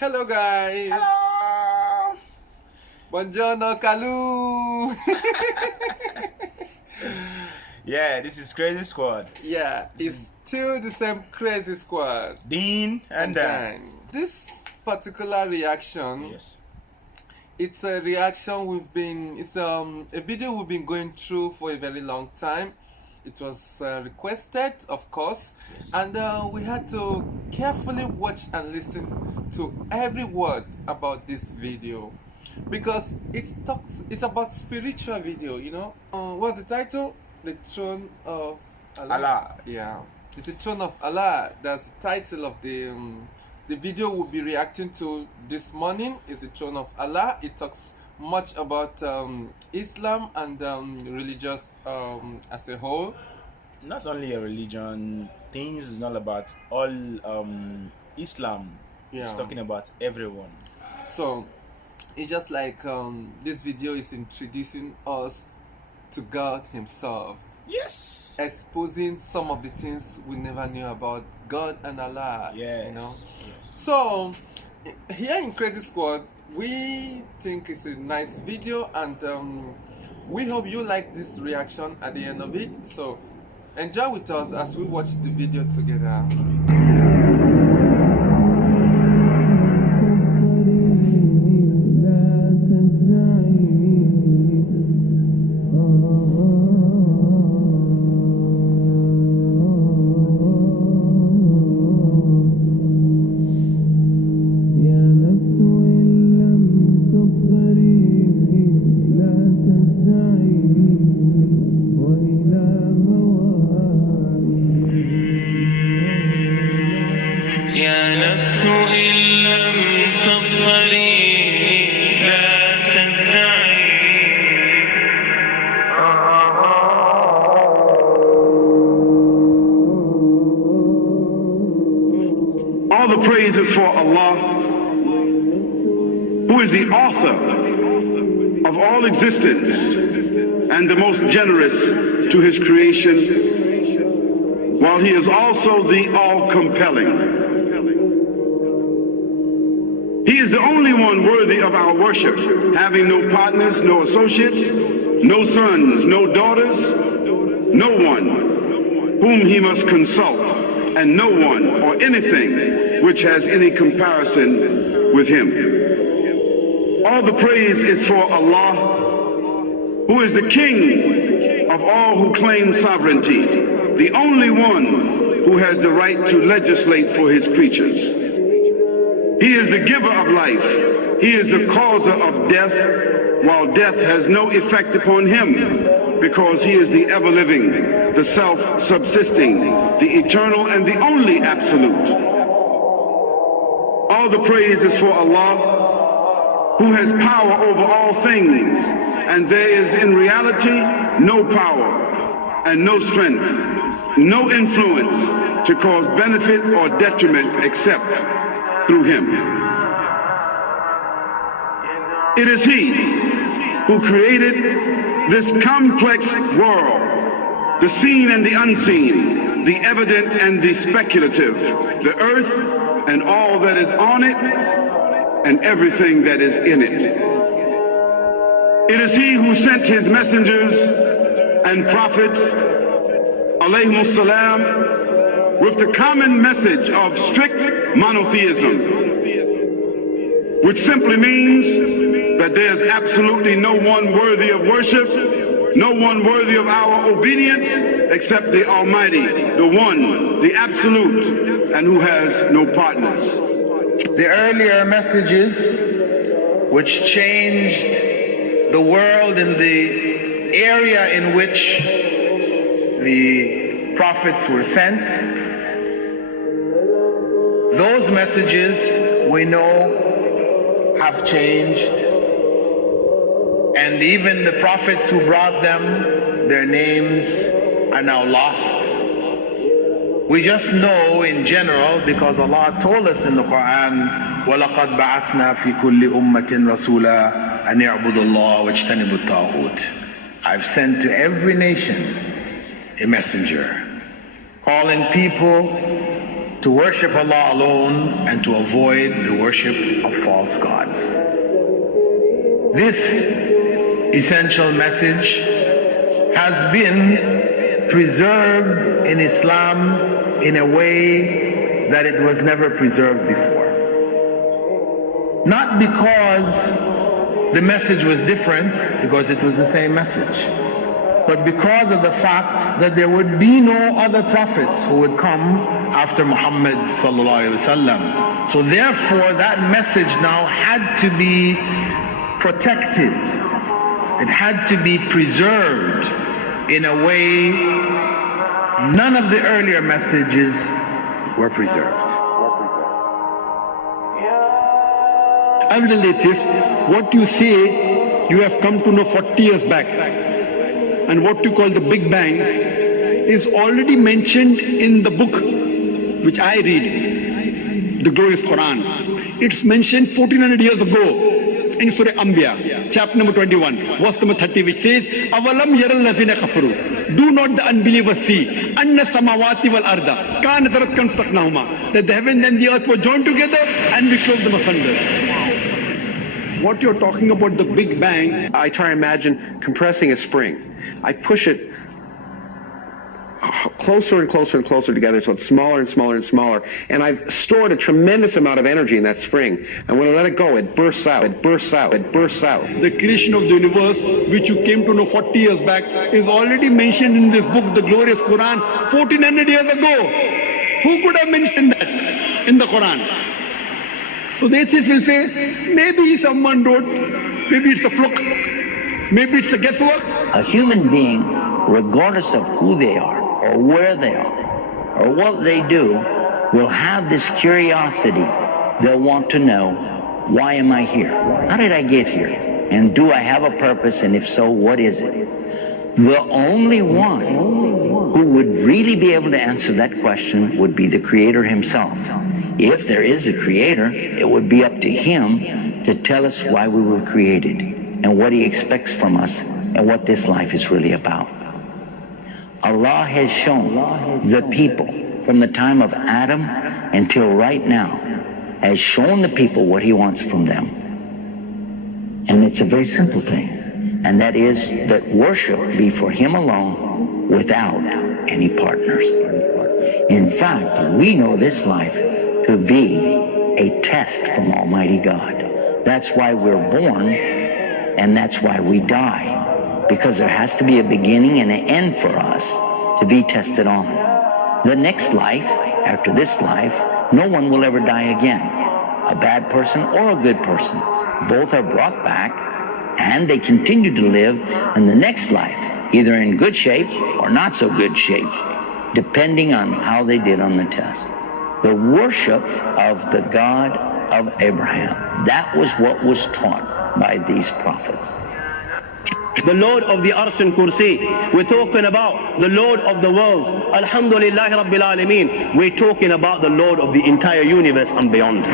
Hello guys. Hello. Buongiorno Kalu. Yeah, this is Crazy Squad. Yeah, it's still the same Crazy Squad. Dean and Dan. This particular reaction, Yes. it's a reaction it's a video we've been going through for a very long time. It was requested, of course, Yes. and we had to carefully watch and listen to every word about this video because it's about spiritual video, you know. What's the title? The Throne of Allah. Yeah, it's the Throne of Allah. That's the title of the video we'll be reacting to this morning. Is the Throne of Allah. It talks much about Islam and religious as a whole. Not only a religion, things is not about all Islam. Yeah. It's talking about everyone. So it's just like this video is introducing us to God Himself. Yes. Exposing some of the things we never knew about God and Allah. Yes. You know? Yes. So here in Crazy Squad, we think it's a nice video, and we hope you like this reaction at the end of it. So enjoy with us as we watch the video together. All the praise is for Allah, who is the author of all existence and the most generous to his creation, while he is also the all-compelling. He is the only one worthy of our worship, having no partners, no associates, no sons, no daughters, no one whom he must consult, and no one or anything which has any comparison with him. All the praise is for Allah, who is the King of all who claim sovereignty, the only one who has the right to legislate for his creatures. He is the giver of life. He is the causer of death, while death has no effect upon him, because he is the ever-living, the self-subsisting, the eternal and the only absolute. All the praise is for Allah, who has power over all things, and there is in reality no power and no strength, no influence to cause benefit or detriment except through him. It is he who created this complex world, the seen and the unseen, the evident and the speculative, the earth and all that is on it, and everything that is in it. It is he who sent his messengers and prophets, alayhimus salam, with the common message of strict monotheism, which simply means that there's absolutely no one worthy of worship, no one worthy of our obedience except the Almighty, the One, the Absolute, and who has no partners. The earlier messages which changed the world in the area in which the prophets were sent, those messages we know have changed, and even the prophets who brought them, their names are now lost. We just know in general because Allah told us in the Quran, وَلَقَدْ بَعَثْنَا فِي كُلِّ أُمَّةٍ رَسُولًا أَنْ يَعْبُدُوا اللَّهَ وَاجْتَنِبُوا الطَّاغُوتَ. I've sent to every nation a messenger, calling people to worship Allah alone and to avoid the worship of false gods. This essential message has been preserved in Islam in a way that it was never preserved before. Not because the message was different, because it was the same message, but because of the fact that there would be no other prophets who would come after Muhammad sallallahu alaihi wasallam. So therefore that message now had to be protected. It had to be preserved in a way none of the earlier messages were preserved. Evidently it is what you say you have come to know 40 years back, and what you call the Big Bang is already mentioned in the book which I read, the glorious Quran. It's mentioned 1400 years ago in Surah Anbiya, chapter number 21, verse number 30, which says, "Avalam yaral lazina kafaru." Do not the unbelievers see anna samawati wal arda kanat ratkan fastaqnahuma, that the heaven and the earth were joined together and we closed them asunder. What you're talking about, the Big Bang, I try to imagine compressing a spring. I push it closer and closer and closer together, so it's smaller and smaller and smaller, and I've stored a tremendous amount of energy in that spring, and when I let it go, it bursts out, it bursts out, it bursts out. the creation of the universe, which you came to know 40 years back, is already mentioned in this book, the glorious Quran, 1400 years ago. Who could have mentioned that in the Quran? So the atheists will say, maybe someone wrote, maybe it's a fluke, maybe it's a guesswork. A human being, regardless of who they are, or where they are, or what they do, will have this curiosity. They'll want to know, why am I here? How did I get here? And do I have a purpose? And if so, what is it? The only one who would really be able to answer that question would be the Creator himself. If there is a Creator, it would be up to Him to tell us why we were created and what He expects from us and what this life is really about. Allah has shown the people from the time of Adam until right now, has shown the people what He wants from them. And it's a very simple thing, and that is that worship be for Him alone without any partners. In fact, we know this life to be a test from Almighty God. That's why we're born, and that's why we die, because there has to be a beginning and an end for us to be tested on. The next life, after this life, no one will ever die again. A bad person or a good person. Both are brought back, and they continue to live in the next life, either in good shape or not so good shape, depending on how they did on the test. The worship of the God of Abraham, that was what was taught by these prophets. The Lord of the Arsh and Kursi. We're talking about the Lord of the worlds. Alhamdulillah Rabbil Alameen. We're talking about the Lord of the entire universe and beyond.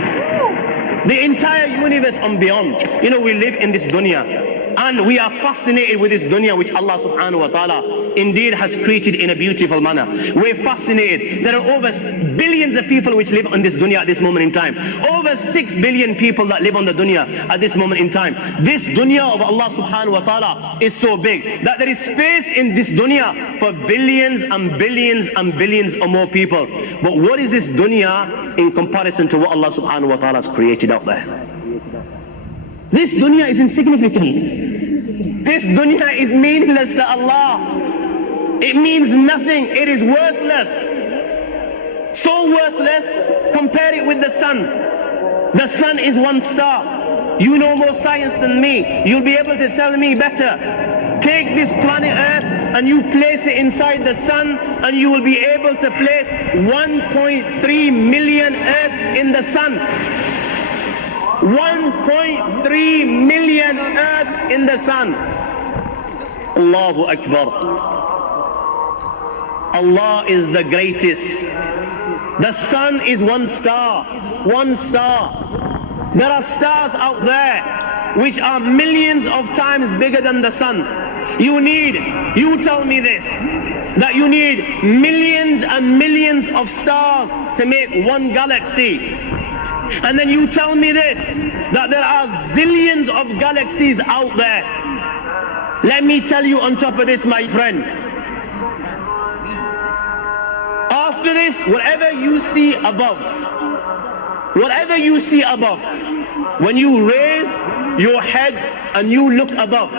The entire universe and beyond. You know, we live in this dunya, and we are fascinated with this dunya which Allah subhanahu wa ta'ala indeed has created in a beautiful manner. We're fascinated. There are over billions of people which live on this dunya at this moment in time. Over 6 billion people that live on the dunya at this moment in time. This dunya of Allah subhanahu wa ta'ala is so big that there is space in this dunya for billions and billions and billions or more people. But what is this dunya in comparison to what Allah subhanahu wa ta'ala has created out there? This dunya is insignificant. This dunya is meaningless to Allah. It means nothing. It is worthless. So worthless, compare it with the sun. The sun is one star. You know more science than me. You'll be able to tell me better. Take this planet Earth and you place it inside the sun, and you will be able to place 1.3 million Earths in the sun. 1.3 million Earths in the sun. Allahu Akbar. Allah is the greatest. The sun is one star. One star. There are stars out there which are millions of times bigger than the sun. You tell me this. that you need millions and millions of stars to make one galaxy. And then you tell me this, that there are zillions of galaxies out there. Let me tell you on top of this, my friend. After this, whatever you see above, when you raise your head and you look above,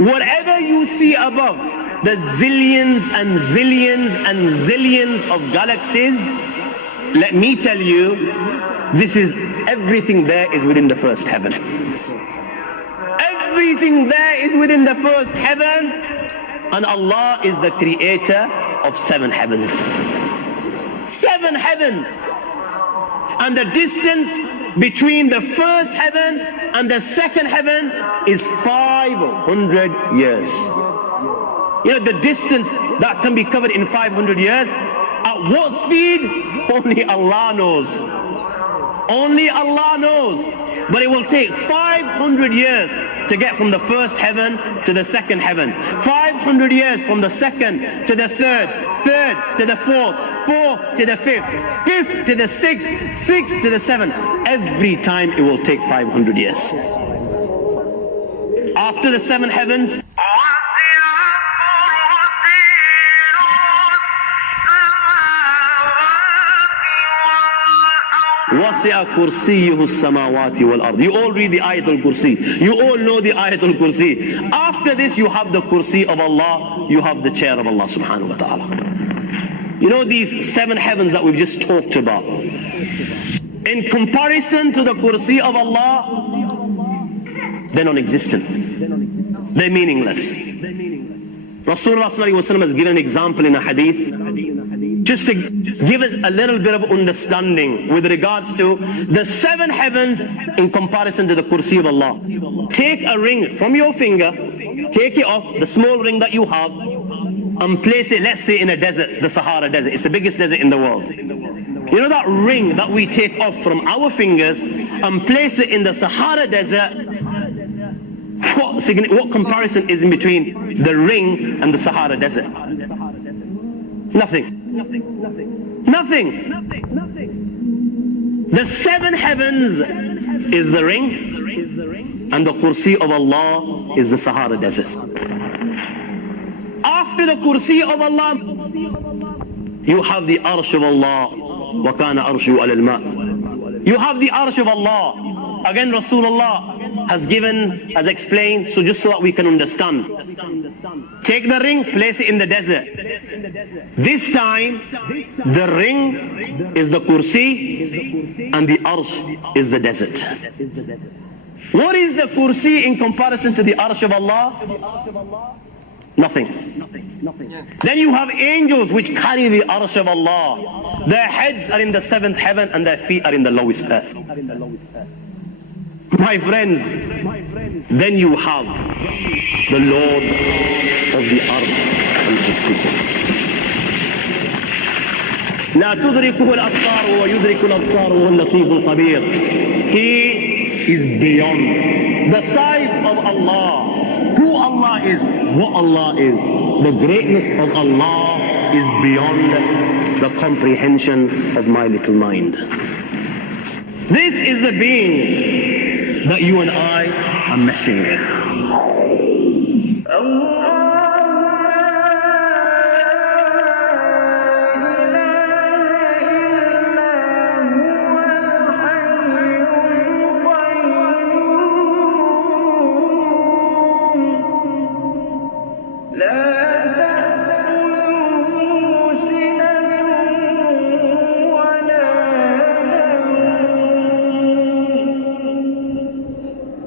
whatever you see above, the zillions and zillions and zillions of galaxies, let me tell you, this is everything there is within the first heaven. Everything there is within the first heaven, and Allah is the creator of 7 heavens. 7 heavens. And the distance between the first heaven and the second heaven is 500 years. You know, the distance that can be covered in 500 years, at what speed? Only Allah knows. Only Allah knows. But it will take 500 years to get from the first heaven to the second heaven. 500 years from the second to the third, third to the fourth, fourth to the fifth, fifth to the sixth, sixth to the seventh. Every time it will take 500 years. After the 7 heavens, وَسِعَ كُرْسِيُّهُ السَّمَاوَاتِ وَالْأَرْضِ. You all read the Ayatul Kursi. You all know the Ayatul Kursi. After this, you have the Kursi of Allah. You have the chair of Allah subhanahu wa ta'ala. You know these 7 heavens that we've just talked about. In comparison to the Kursi of Allah, they're non-existent. They're meaningless. Rasulullah sallallahu alaihi wasallam has given an example in a hadith, just to give us a little bit of understanding with regards to the 7 heavens in comparison to the Kursi of Allah. Take a ring from your finger, take it off, the small ring that you have, and place it, let's say, in a desert, the Sahara Desert. It's the biggest desert in the world. You know that ring that we take off from our fingers and place it in the Sahara Desert? What comparison is in between the ring and the Sahara Desert? Nothing. Nothing. The 7 heavens is the ring, and the Kursi of Allah is the Sahara Desert. After the Kursi of Allah, you have the Arsh of Allah. وَكَانَ أَرْشُهُ عَلَى الْمَاءِ. You have the Arsh of Allah. Again, Rasulullah has explained, so just so that we can understand. Take the ring, place it in the desert. This time, the ring is the Kursi and the Arsh is the desert. What is the Kursi in comparison to the Arsh of Allah? Nothing. Then you have angels which carry the Arsh of Allah. Their heads are in the 7th heaven and their feet are in the lowest earth. My friends, then you have the Lord of the Earth al-Kursi. لا تدركه الأبصار ويدرك الأبصار وهو اللطيف الخبير. He is beyond the size of Allah, who Allah is, what Allah is. The greatness of Allah is beyond the comprehension of my little mind. This is the being that you and I are messing with.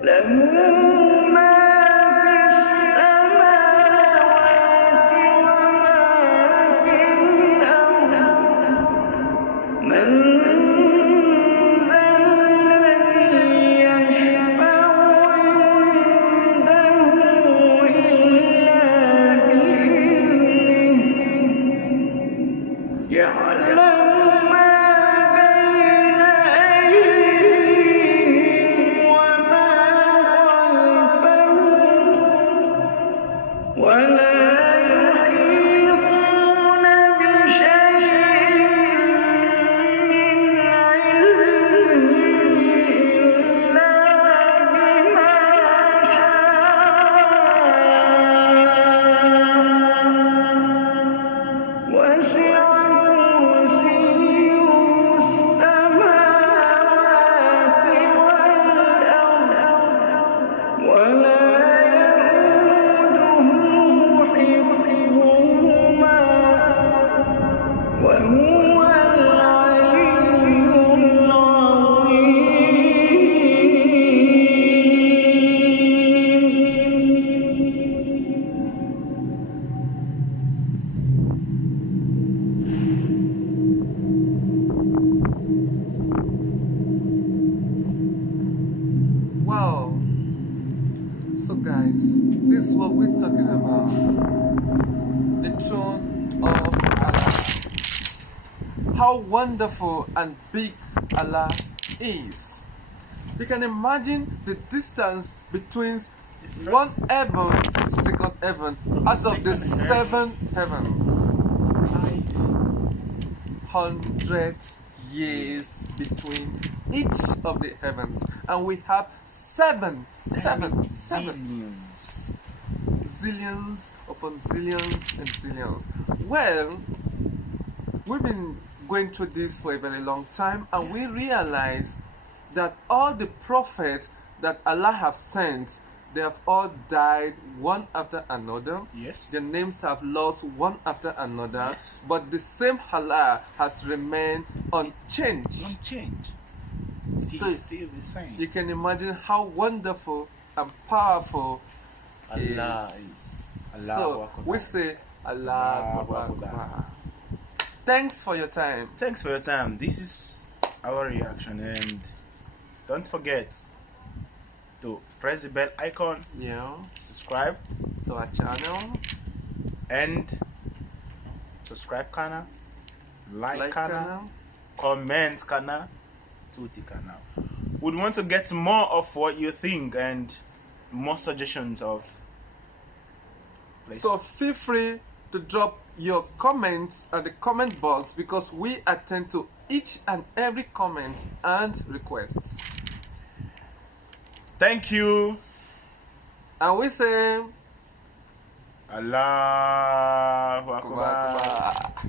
له ما في السماوات This is what we're talking about. The throne of Allah. How wonderful and big Allah is. You can imagine the distance between one heaven to the second heaven out of the seven heavens. 500 years between each of the heavens, and we have seven zillions upon zillions and zillions. Well, we've been going through this for a very long time, and we realize that all the prophets that Allah have sent, they have all died one after another. Yes. Their names have lost one after another. Yes. But the same Allah has remained unchanged. Unchanged. He's So, still the same. You can imagine how wonderful and powerful He Allah is. is. So we say Allah Akbar. Thanks for your time. Thanks for your time. This is our reaction, and don't forget to press the bell icon, Yeah. subscribe, To our channel. and subscribe kana, like kana, Channel. comment kana, tutti kana. Would want to get more of what you think and more suggestions of places. So feel free to drop your comments at the comment box, because we attend to each and every comment and request. Thank you. And we say Allahu Akbar. Akbar.